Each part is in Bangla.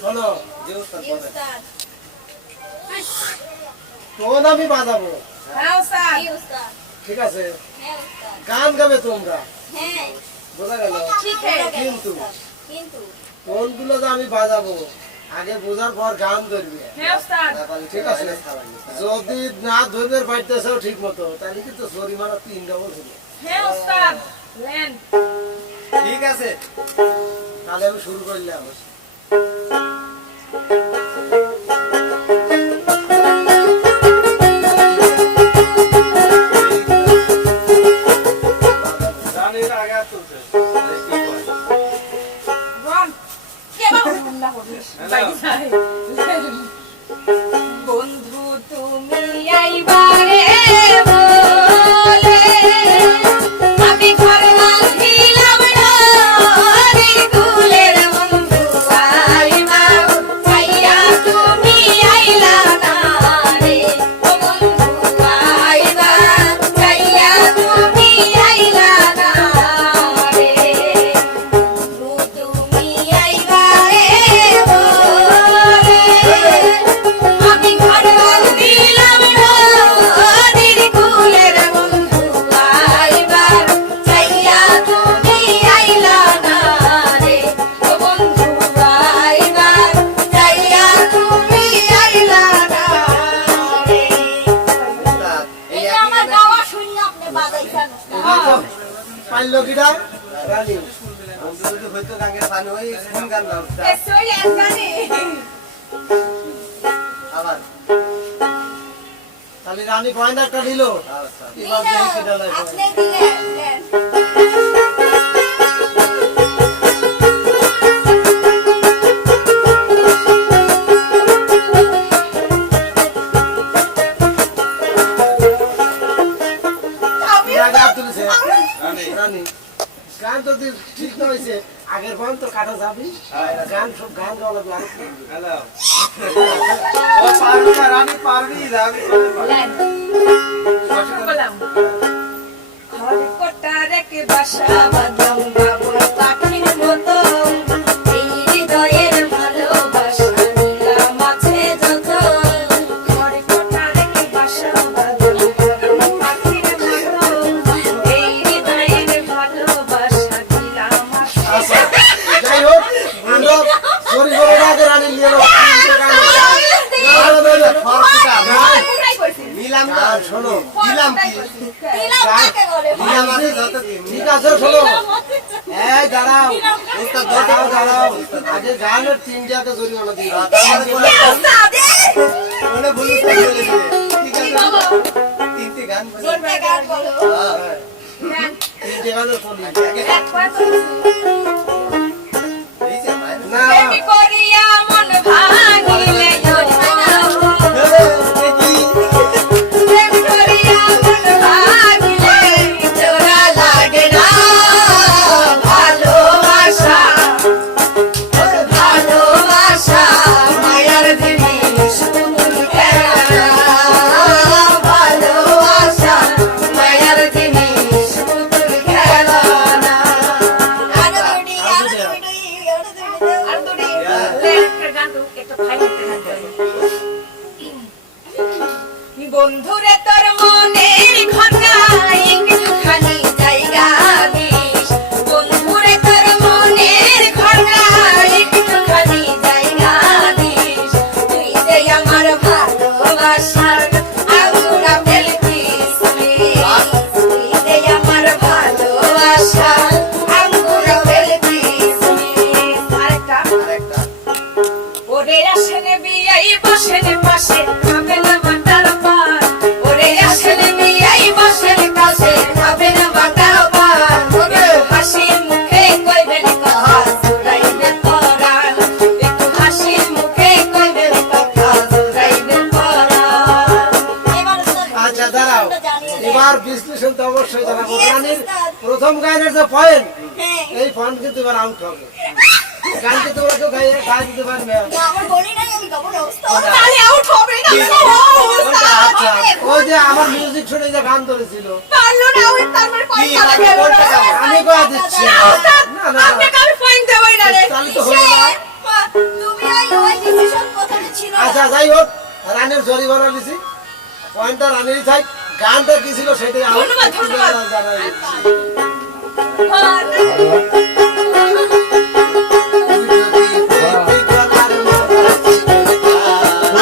শোনো জি ওস্তাদ জি উস্তাদ। টোন আমি বাজাবো, হ্যাঁ ওস্তাদ। জি উস্তাদ। ঠিক আছে? হ্যাঁ উস্তাদ। গান গাবে তোমরা, হ্যাঁ। বোঝা গেল? ঠিক আছে। কিন্তু কিন্তু টোনগুলো যে আমি বাজাবো আগে বোঝার পর গান ধরবে, হ্যাঁ ওস্তাদ। ঠিক আছে? যদি না ধরবে পাইতেছেও ঠিক মতো তাহলে কিন্তু জরিমানা 3 ডবল ছিল। হ্যাঁ ওস্তাদ। লেন। ঠিক আছে তাহলে আমি শুরু করলাম। গানের আগে আর চলছে রন। কে বাবা না হবিস। বাইরে যায়। বন্ধু তুমি আইবারে বলে আমি ঘর বাঁধিলাম নদীর কূলের বন্ধু আইবা আইয়া তুমি আইলা না রে ও বন্ধু আইবা আইয়া তুমি আইলা না রে তুমি আইবারে বলে আমি ঘর বাঁধিলাম নদীর কূলের বন্ধু আইবার চাইয়া তুমি আইলা না রে ও বন্ধু আইবার চাইয়া তুমি আইলা না রে। এই যে আমার গাওয়া শুনি আপনি বাজাইছেন উস্তাদ। পাইলো কিটা রানী? বন্ধু যদি হয়তো গাঙ্গের পানি ওই কোন গান গাও এ সরি আজগানি আবার তাহলে রানী পয়েন্ট একটা দিল। আচ্ছা এবার দেখি কিটা লাগে। আপনি দিলেন। আমি রানী আর তুলেছে। রানী রানী গান যদি ঠিক না হয়েছে আগের পয়েন্ট তো কাটা যাবি, গান সব গান গাওয়া লাগবে আর কি? হ্যালো ও পারবি না রানী পারবি রানী লেন বললাম ঘর কোটার কে বাসা বাঁধলাম বাবুর পাখির মতো এই হৃদয়ের ভালোবাসা নিলাম আছে যত ঘর কোটার কে বাসা বাঁধলাম বাবুর পাখির মতো এই হৃদয়ের ভালোবাসা নিলাম আছে আচ্ছা, যাই হোক আমরা সরি করে রাখে রানী নিয়ে নাও। কোথায় কইছিস নিলাম না গান শোনো, দিলাম কি দিলাম কাকে বলে? দিলাম আছে যত কি ঠিক আছে শোনো, এই দাঁড়াও, ওস্তাদ দাঁড়াও দাঁড়াও, আগে গানের 3টাকে জরিমানা দিই। তারপরে বলে ওস্তাদ বলে বলি বলে দিবে ঠিক আছে বাবা তিনটে গান বলে তিনটা গান বলো। লেন 3টে গানের চলি। এক কথা এইছে ভাই না প্রেম করিয়া মন ভাঙিলে প্রেম করিয়া মন ভাঙিলে জোড়া লাগে না ভালোবাসা ভালোবাসা মায়ার জিনিস তুমি খেলা ভালোবাসা মায়ার জিনিস তুমি খেলা না আরো দুটি, আরো দুটি, আরো দুটি। আর তোরে লেখা গান তো একটা ফাইনাল গান বন্ধুরে তোর মনের ঘটা একটুখানি জায়গা দিস বন্ধুরে তোর মনের ঘটা একটুখানি জায়গা দিস তুই যে আমার ভালোবাসার আগুনা ফেলতিস তুই যে আমার ভালোবাসার আগুনা ফেলতিস আরেকটা আরেকটা ওরে আসেনে বিয়াই বসেন পাশে খাবে না বাটার পার ওরে আসেনে বিয়াই বসেন পাশে খাবে না বাটার পার ওরে হাসি মুখে কইবেন কথা জুড়াইবে পরাণ একটু হাসি মুখে কইবেন কথা জুড়াইবে পরাণ এবার উস্তাদ আচ্ছা দাঁড়াও, তো জানিয়ে দেন। এবার বিশ্লেষণ তো অবশ্যই জানাবো। Yes, রানীর উস্তাদ। প্রথম গানের যে পয়েন্ট, হ্যাঁ। এই পয়েন্ট কিন্তু এবার আউট হবে। গান কি তোমরা কেউ গায়ে দিতে পারবে? না, আমার বলি নাই, আমি গাবো না উস্তাদ। তাহলে আউট হবে না আচ্ছা, ওই যে আমার মিউজিক শুনে যে গান ধরেছিল, পারলো না ওই তার মানে পয়েন্ট চলে গেল আমি কয়ে দিচ্ছি। না উস্তাদ না, না, না। আপনি কার পয়েন্ট দেবেন না রে তাহলে তো হলো না। তুমি আইও আচ্ছা যাই হোক রানের জরিমানা দিছি পয়েন্টটা রানেরই থাক গানটা কি ছিল সেটাই আমি ধন্যবাদ, ধন্যবাদ। জানাই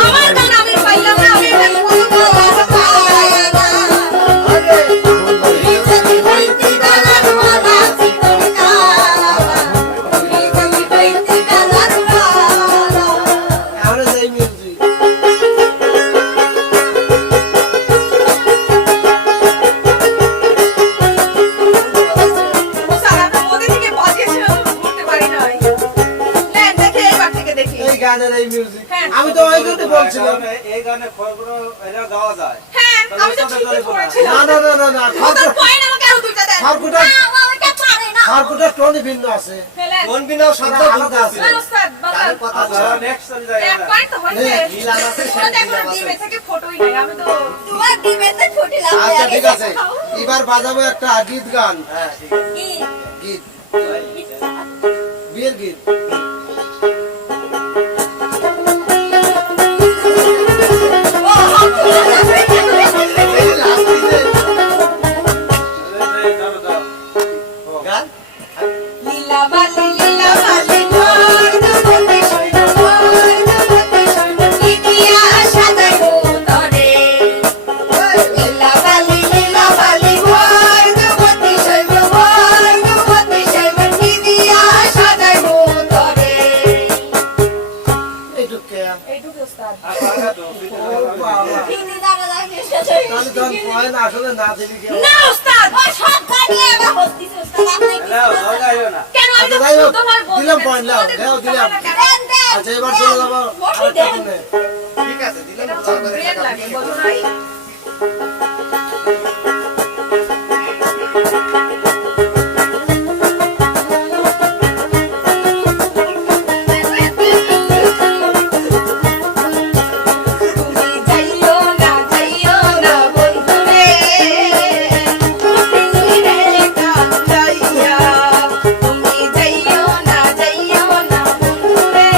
আমার গান আমি পাইলাম না, আমি এটা আমরা যাই মিউজিক এই গানের এই মিউজিক হ্যাঁ। আমি তো ওই জন্য বলছিলাম এই গানে খবর এটা গাওয়া যায় হ্যাঁ, আমি তো ঠিকই করেছিলাম। না না না না না ওদের পয়েন্ট আমাকে আরো দুইটা দেন। খারকুটার টোনই ভিন্ন আছে ফেলেন। কোন বিনাও শব্দ ওরা বলতে আলাদা আছে না, ওস্তাদ, বাজান। আচ্ছা নেক্সট চলে যায় এক পয়েন্ট তো হয়েছে। মিলান আছে, ওরা দেখো না, মিলান আছে। ডিমে থেকে ফটোই নাই, আমি তো আচ্ছা ঠিক আছে এবার বাজাবো একটা গীত গান হ্যাঁ ঠিক আছে গীত বিয়ের গীত গান লীলা বালি ঘর দুবতে সৈন্য কি দিয়া সাজাইবো তরে। লীলা বালি ঘর দুবতে সৈন্য কি দিয়া সাজাইবো তরে। এইটুকে এইটুকু ওস্তাদ। আর বাংলা তো তাহলে তখন পয়েন্ট আসলে না দিলি কি হবে? না ওস্তাদ, নাও দরকার না কেন আমি তো আচ্ছা, যাই হোক, তোমার বলতে দিলাম পেরেছি, point, নাও, তোমাদের নাও, বুঝতে দিলাম। হবে না কেন? আচ্ছা এবার চলে যাবো আরেকটা শুনে ঠিক আছে দিলাম এটা তো ব্রেন লাগে, বোঝো নাই? তুমি যাইও না বন্ধুরে, তুমি রে কান্দাইয়া। তুমি যাইও না বন্ধুরে,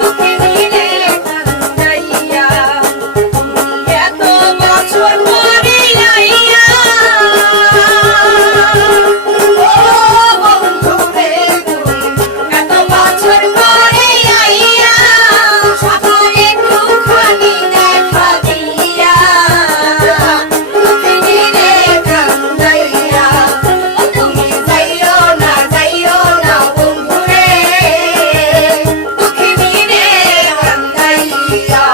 তুমি রে কান্দাইয়া। তুমি এত বছর পরে আইয়া, ও বন্ধুরে তুমি এত বছর পরে আইয়া, সকালে একটুখানি দেখা দিয়া, তুমি রে কান্দাইয়া। তুমি যাইও না বন্ধুরে, দুঃখিনী রে কান্দাইয়া।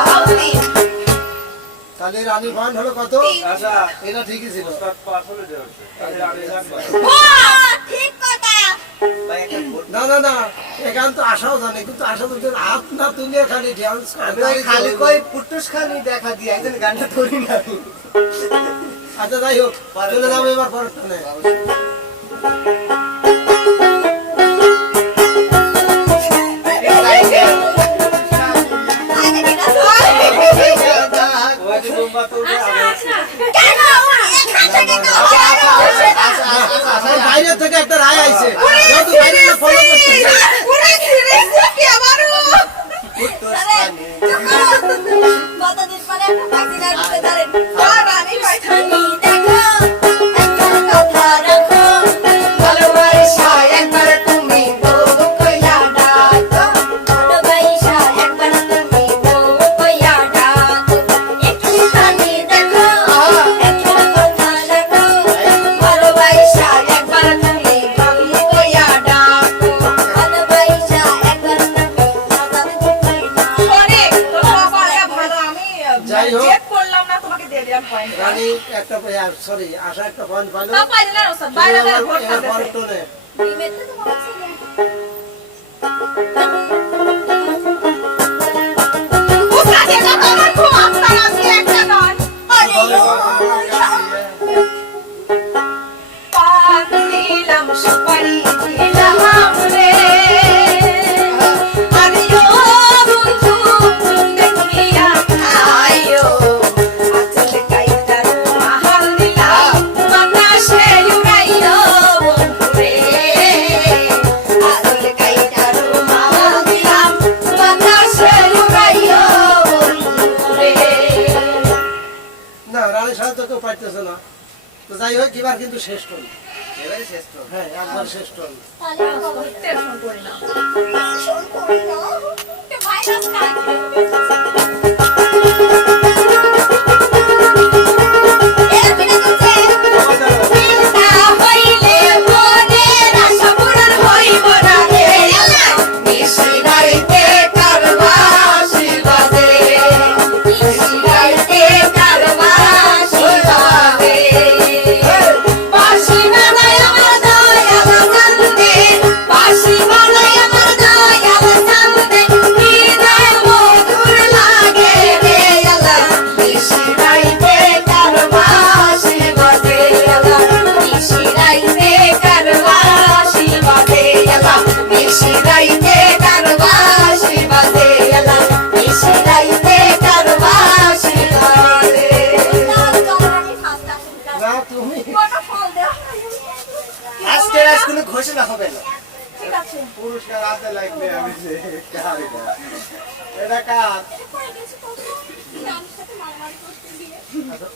তাহলে রানী পয়েন্ট হলো কত আচ্ছা এটা ঠিকই ছিল উস্তাদ পাস হলে দেওয়া হচ্ছে তাহলে আমি জানবো ভাই একটা ভোট না না না এখান তো আশাও জানে কিন্তু আশা তো হাত না তুলিয়ে খালি ডান্স আমি ওই খালি কই পুটুস খালি দেখা দিয়ে একদিন গানটা ধরি না আমি আচ্ছা যাই হোক চলে যাবো এবার পরের টানে ওই যে বোম্বা তো বাইরে থেকে একটা রায় আইছে যেহেতু বাইরে ফলো করতেছে পুটুস খালি কতদিন পরে একটা পাখি দাঁড়িয়ে দাঁড়েন রানী পাইছে। দেখো একটা কথা রাখো ভালোবাসা একবার তুমি বউ কইয়া ডাকো, ভালোবাসা একবার তুমি বউ কইয়া ডাকো একটুখানি দেখো একটা কথা রাখো ভালোবাসা একবার তুমি বউ কইয়া ডাকো। ভালোবাসা একবার তুমি সাজাবে দেখি না সরি, তোমার পাড়া ভালো, আমি যাই হোক। চেক করলাম না, তোমাকে দিয়ে দিলাম পয়েন্ট। রানী একটা সরি আশা একটা পয়েন্ট পাইলো না পাইলে না ওস্তাদ, বাইরে এবার ভোট এবার করতেছে। পরের টানে বিমেতে তো মনে ছিল ওস্তাদ, এটা তো আমার খুব আত্মার আছে একটা গান। আরে পান দিলাম সুপারি দিলাম রে, আমিও বন্ধু দেখিয়া খাইও, আচল কাইতার মাহাল দিলাম বাতাসে উড়াইও বন্ধু রে, আচল এবার কিন্তু শেষ টল। এবারে শেষ তো। হ্যাঁ একবার শেষ টল। তাহলে আমার বাবা টেনশন করি না শোন করি না একটু ভাইরাস খাই এর বিনা বুঝে চিন্তা হইলে মনের আশা পূরণ হইব না রে নিশিরাইতে কারবাসি বাজে নিশিরাইতে কারবাসি বাজে বাঁশি বাজায় আমার দয়াল চাঁদে বাঁশি বাজায় আমার দয়াল চাঁদে কি যায় মধুর লাগে রে আল্লাহ নিশিরাইতে কারবাসি বাজে আল্লাহ নিশিরাইতে কারবাসি বাজে আল্লাহ নিশিরাইতে কারবাসি বাজে আল্লাহ নিশিরাইতে কারবাসি বাজে তার তোমার আমি ফার্স্ট আসি না তুমি কত ফল দেওয়া আজকে আজ কোনো ঘোষণা হবে না। ঠিক আছে পুরস্কার হাতে লাগবে আমি যে কার এটা? এটা কার? পরে গেছি কত আমি সাথে মারামারি করতে গিয়ে আচ্ছা,